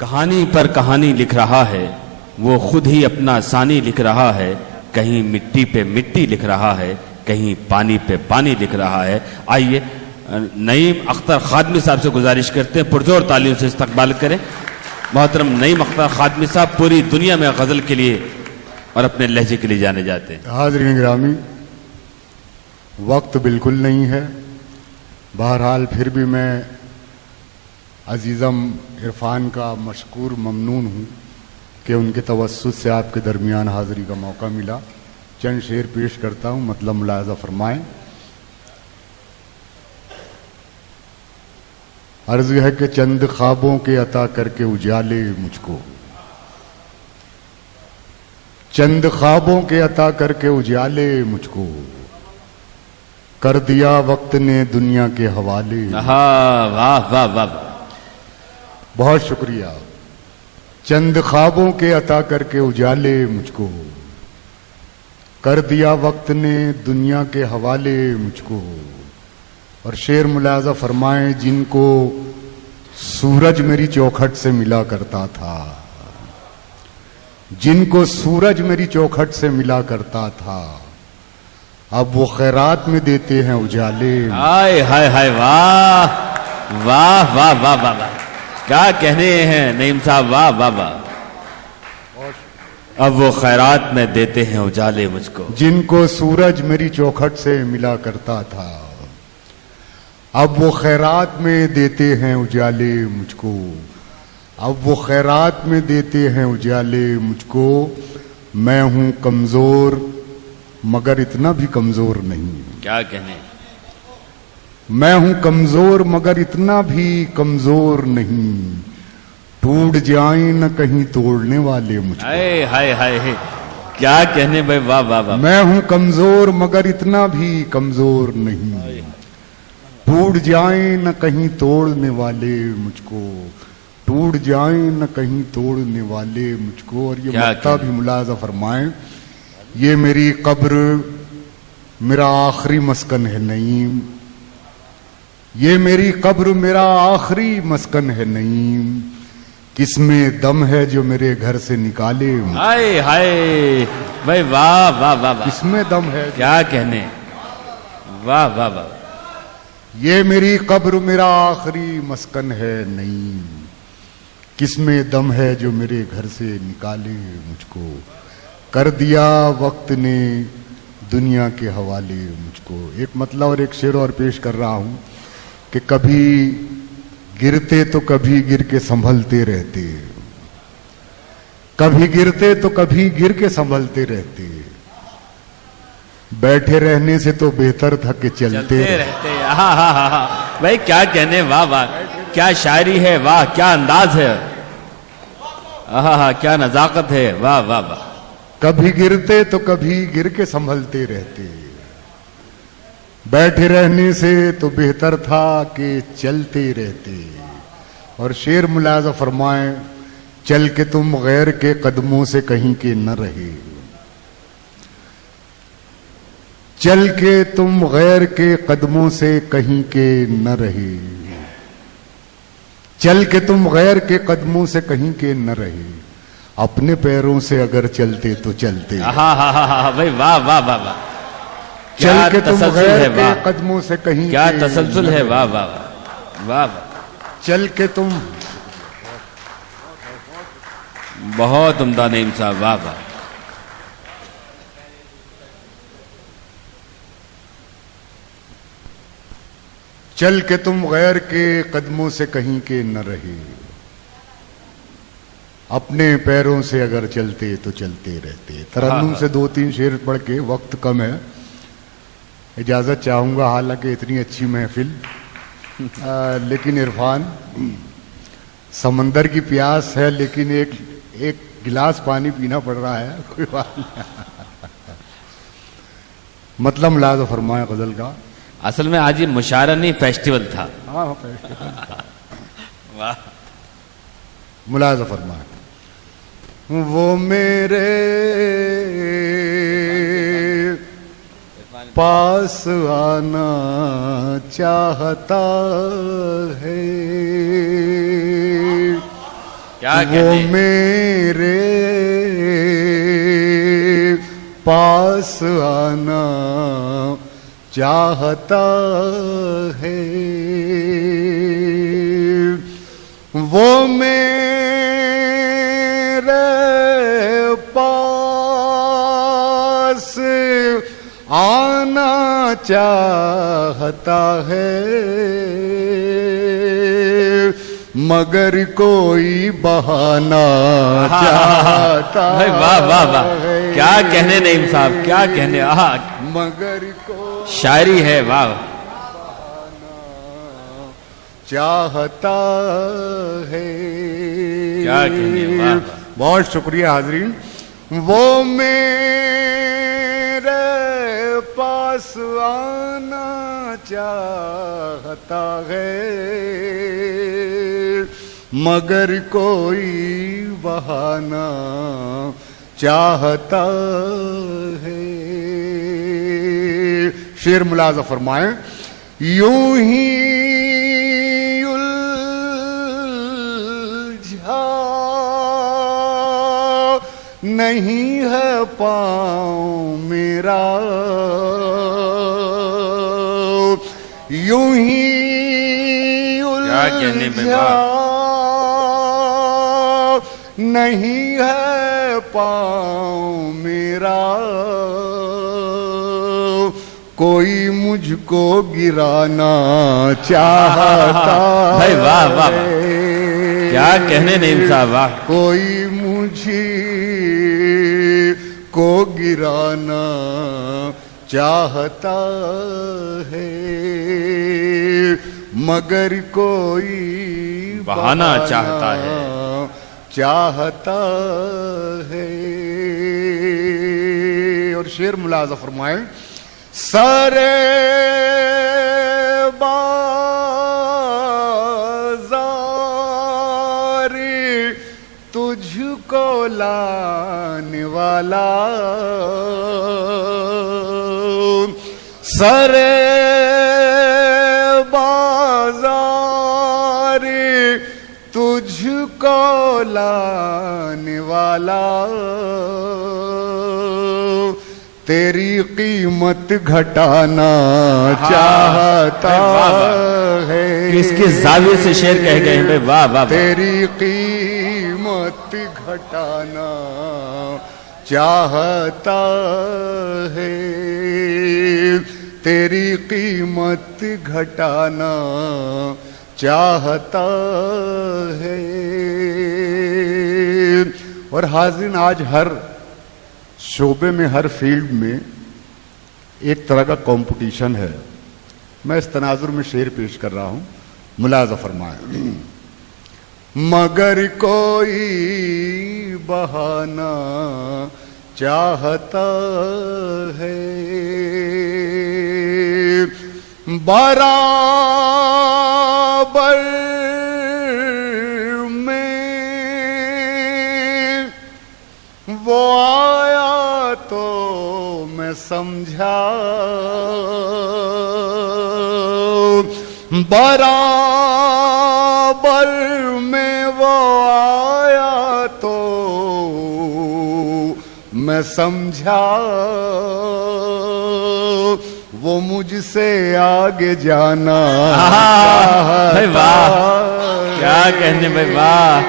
कहानी पर कहानी लिख रहा है, वो खुद ही अपना सानी लिख रहा है। कहीं मिट्टी पे मिट्टी लिख रहा है, कहीं पानी पे पानी लिख रहा है। आइए नईम अख्तर खादमी साहब से गुजारिश करते हैं, पुरजोर तालीम से इस्तकबाल करें। मोहतरम नईम अख्तर खादमी साहब पूरी दुनिया में गज़ल के लिए और अपने लहजे के लिए जाने जाते हैं। हाज़रीन गिरामी, वक्त बिल्कुल नहीं है, बहरहाल फिर भी मैं अजीज़म इरफान का मशकूर ममनून हूँ कि उनके तवस्सुत से आपके दरमियान हाज़िरी का मौका मिला। चंद शेर पेश करता हूँ, मतलब मुलाहज़ा फरमाएं। अर्ज़ है कि चंद ख्वाबों के अता करके उजाले मुझको, चंद ख्वाबों के अता करके उजाले मुझको, कर दिया वक्त ने दुनिया के हवाले। वाह वाह वाह, बहुत शुक्रिया। चंद ख्वाबों के अता करके उजाले मुझको, कर दिया वक्त ने दुनिया के हवाले मुझको। और शेर मुलाजा फरमाएं, जिनको सूरज मेरी चौखट से मिला करता था, जिनको सूरज मेरी चौखट से मिला करता था, अब वो खैरात में देते हैं उजाले। हाय हाय हाय, वाह वाह वाह वाह वाह वाह, क्या कहने हैं नईम साहब, वाह वाह वाह। अब वो खैरात में देते हैं उजाले मुझको, जिनको सूरज मेरी चौखट से मिला करता था, अब वो खैरात में देते हैं उजाले मुझको, अब वो खैरात में देते हैं उजाले मुझको। मैं हूं कमजोर मगर इतना भी कमजोर नहीं, क्या कहने, मैं हूं कमजोर मगर इतना भी कमजोर नहीं, टूट जाए न कहीं तोड़ने वाले मुझको। हाय हाय हाय, क्या कहने भाई, वाह वाह वाह। मैं हूं कमजोर मगर इतना भी कमजोर नहीं, टूट जाए न कहीं तोड़ने वाले मुझको, टूट जाए न कहीं तोड़ने वाले मुझको। और ये मक्ता भी मुलाजा फरमाएं, ये मेरी कब्र मेरा आखिरी मस्कन है नईम, ये मेरी कब्र मेरा आखिरी मस्कन है नईम, किसमें दम है जो मेरे घर से निकाले। हाय हाय भाई, वाह वाह वाह वाह, किसमें दम है, क्या कहने, वाह वाह वाह। ये मेरी कब्र मेरा आखिरी मस्कन है नईम, किसमें दम है जो मेरे घर से निकाले मुझको, कर दिया वक्त ने दुनिया के हवाले मुझको। एक मतलब और एक शेर और पेश कर रहा हूं कि कभी गिरते तो कभी गिर के संभलते रहते, कभी गिरते तो कभी गिर के संभलते रहते, बैठे रहने से तो बेहतर था कि चलते रहते। हाँ हाँ हाँ हाँ भाई, क्या कहने, वाह वाह, क्या शायरी है, वाह क्या अंदाज है, हाँ हाँ क्या नजाकत है, वाह वाह वाह। कभी गिरते तो कभी गिर के संभलते रहते, बैठे रहने से तो बेहतर था कि चलते रहते। और शेर मुलाजा फरमाएं, चल के तुम गैर के कदमों से कहीं के न रहे, चल के तुम गैर के कदमों से कहीं के न रहे, चल के तुम गैर के कदमों से कहीं के न रहे, अपने पैरों से अगर चलते तो चलते। हाँ हाँ हाँ हाँ भाई, वाह वाह वाह वाह, चल के तुम गैर के कदमों से कहीं, क्या तसलसल है, वाह वाह वाह वाह वाह। चल के तुम, बहुत उम्दा नईम साहब, वाह वाह। चल के तुम गैर के कदमों से कहीं के न रहे, अपने पैरों से अगर चलते तो चलते रहते। तरन्नुम से दो तीन शेर पढ़ के, वक्त कम है, इजाजत चाहूंगा, हालांकि इतनी अच्छी महफिल, लेकिन इरफान समंदर की प्यास है, लेकिन एक गिलास पानी पीना पड़ रहा है, कोई बात नहीं। मतलब मुलाजा फरमाया गजल का, असल में आज ये मुशायरा नहीं फेस्टिवल था। हाँ फेस्टिवल था, वाह। मुलाजा फरमाया, वो मेरे पास आना चाहता है, क्या वो कहने। मेरे पास आना चाहता है, वो मेरे पास आना चाहता है, मगर कोई बहाना चाहता भाई वाह वाह वाह, है। क्या कहने नईम साहब, क्या कहने। आहा, मगर को शायरी है, वाह। चाहता है। क्या कहने, वाह, वाह। बहुत शुक्रिया हाजरीन। वो मेरे पास आना चाहता है, मगर कोई बहाना चाहता है। शेर मुलाजा फरमाए। यूं ही उलझा नहीं है पाँव मेरा, यूं ही क्या कहने में, उलझा नहीं है पाँव मेरा, कोई मुझको गिराना चाहता भाई वाह वाह वाह, है। क्या कहने नईम साहब, वाह। कोई मुझे को गिराना चाहता है, मगर कोई बहाना चाहता है। चाहता है। और शेर मुलाजा फरमाए। सारे बाज़ारी तुझको लाने वाला, सारे बाज़ारी तुझको लाने वाला, तेरी कीमत घटाना चाहता है। किसके जाविये से शेर कह गए हैं भाई, वाह वाह वाह। तेरी कीमत घटाना चाहता है, तेरी कीमत घटाना चाहता है। और हाज़िरीन, आज हर शोबे में, हर फील्ड में एक तरह का कंपटीशन है। मैं इस तनाजुर में शेर पेश कर रहा हूं, मुलाजा फरमाए। मगर कोई बहाना चाहता है, बराबर में वो आया तो मैं समझा, बराबर में वो आया तो मैं समझा, वो मुझसे आगे जाना भाई वाह, क्या कहने भाई, वाह।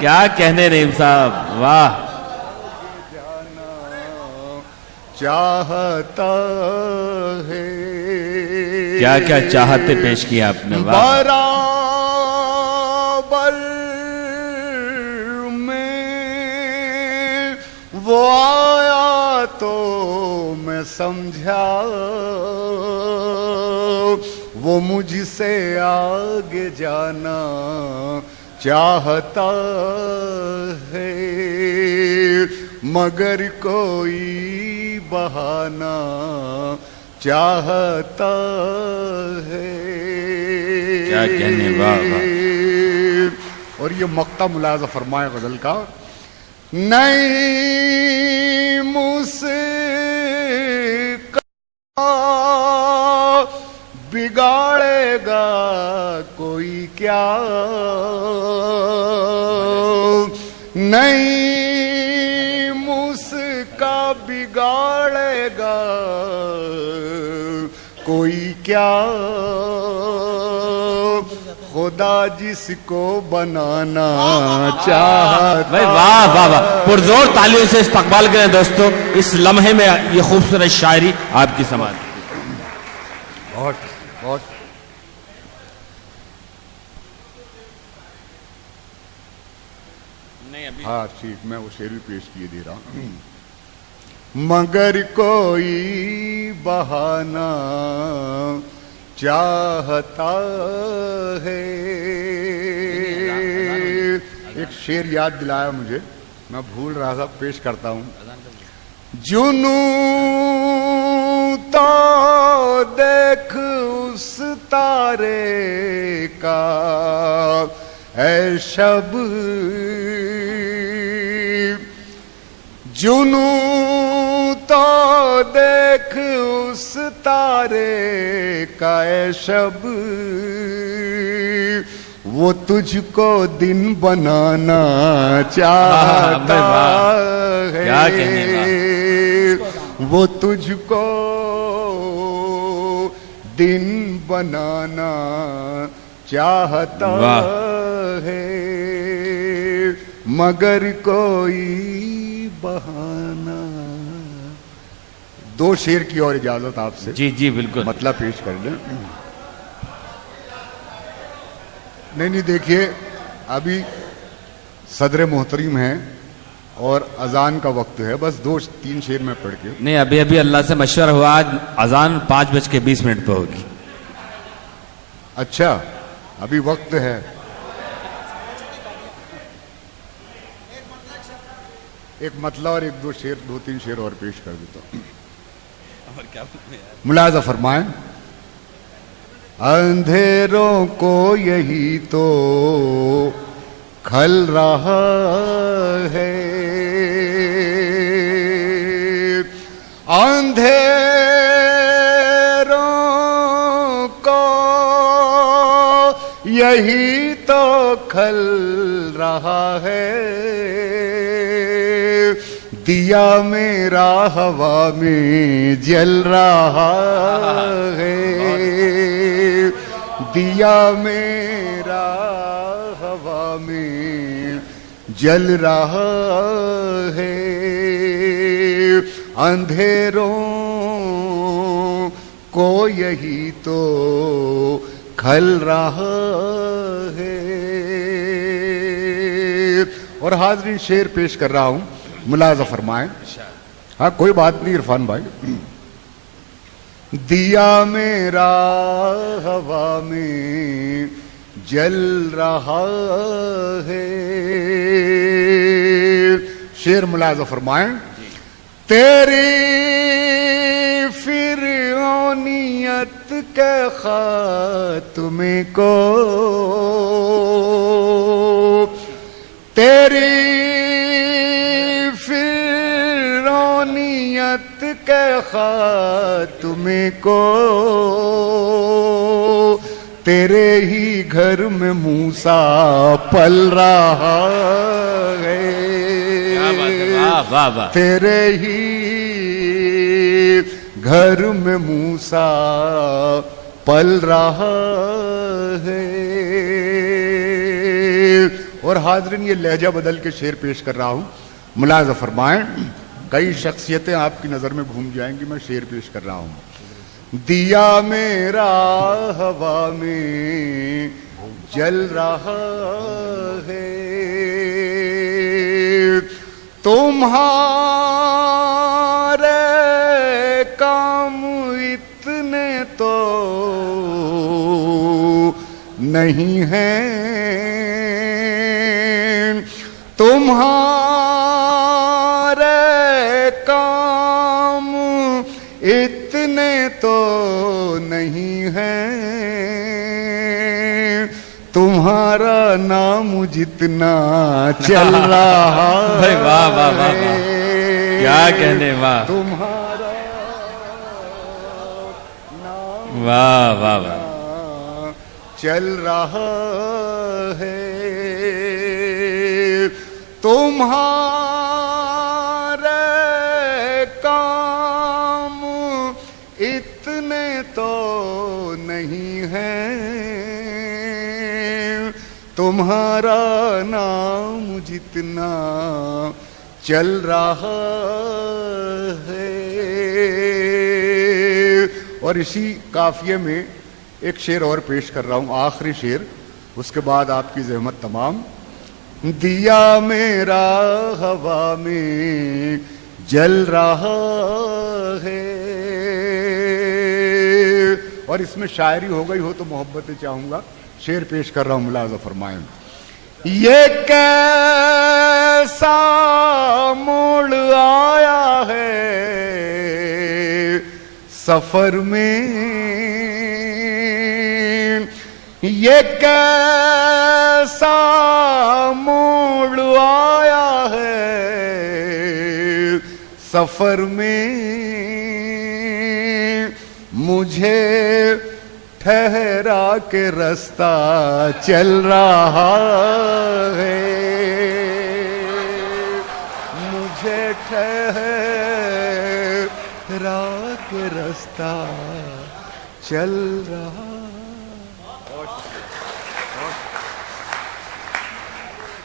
क्या कहने नईम साहब, वाह। चाहता है। क्या क्या चाहते पेश किया आपने, वाह। बराबर में वो आया तो मैं समझा, वो मुझसे आगे जाना चाहता है, मगर कोई बहाना चाहता है। क्या कहने, वाह वाह। और ये मक्ता मुलाजा फरमाए गजल का। नहीं मुझसे बिगाड़ेगा कोई क्या, कोई क्या खुदा जिसको बनाना चाहता। भाई वाह वाह वाह, पुरजोर तालियों से इस्तकबाल करें दोस्तों इस लम्हे में ये खूबसूरत शायरी आपकी समाज। बहुत बहुत हाँ ठीक, मैं वो शेर भी पेश किए दे रहा हूं। मगर कोई बहाना चाहता है। एक शेर याद दिलाया मुझे, मैं भूल रहा था, पेश करता हूं। जुनू तो देख उस तारे का ऐ शब, जुनू तो देख उस तारे का ऐ शब, वो तुझको दिन बनाना चाहता है। क्या कहने वो तुझको दिन बनाना चाहता है, मगर कोई बहाना। दो शेर की और इजाजत आपसे। जी जी बिल्कुल, मतलब पेश कर लें। नहीं देखिए, अभी सदर मोहतरम है और अजान का वक्त है, बस 2-3 शेर में पढ़ के। नहीं अभी अभी अल्लाह से मशवरा हुआ, आज अजान 5:20 पे होगी। अच्छा, अभी वक्त है। एक मतला और 1-2 शेर, 2-3 शेर और पेश कर देता हूं। मुलाजा फरमाएं। अंधेरों को यही तो खल रहा है, अंधेरों को यही तो खल रहा है, दिया मेरा हवा में जल रहा है, दिया मेरा हवा में जल रहा है, अंधेरों को यही तो खल रहा है। और हाज़रीन शेर पेश कर रहा हूं, मुलाजा फरमाएं। हाँ कोई बात नहीं इरफान भाई। दिया मेरा हवा में जल रहा है, शेर मुलाजा फरमाएं। तेरी फिरौनियत के खात्मे को, तेरी फिरौनियत के खात्मे को, तेरे ही घर में मूसा पल रहा है, वाह वाह, तेरे ही घर में मूसा पल रहा है। और हाज़रीन ये लहजा बदल के शेर पेश कर रहा हूं, मुलाजा फरमाएं। कई शख्सियतें आपकी नजर में घूम जाएंगी, मैं शेर पेश कर रहा हूं। दिया मेरा हवा में जल रहा है, तुम्हारे काम इतने तो नहीं हैं, तुम्हारे काम इतने तो नहीं हैं, तुम्हारा नाम जितना चल रहा भाई वाह वाह वाह, क्या कहने, वाह तुम्हारा नाम वाह वाह वाह, चल रहा है, तुम्हारे काम इतने तो नहीं है, तुम्हारा नाम जितना चल रहा है। और इसी काफिये में एक शेर और पेश कर रहा हूं, आखिरी शेर, उसके बाद आपकी जहमत तमाम। दिया मेरा हवा में जल रहा है। और इसमें शायरी हो गई हो तो मोहब्बतें चाहूंगा, शेर पेश कर रहा हूं, मुलाजा फरमाएं। ये कैसा मोड़ आया है सफर में, ये कैसा मोड़ आया है सफर में, मुझे ठहरा के रास्ता चल रहा है, मुझे ठहरा के रास्ता चल रहा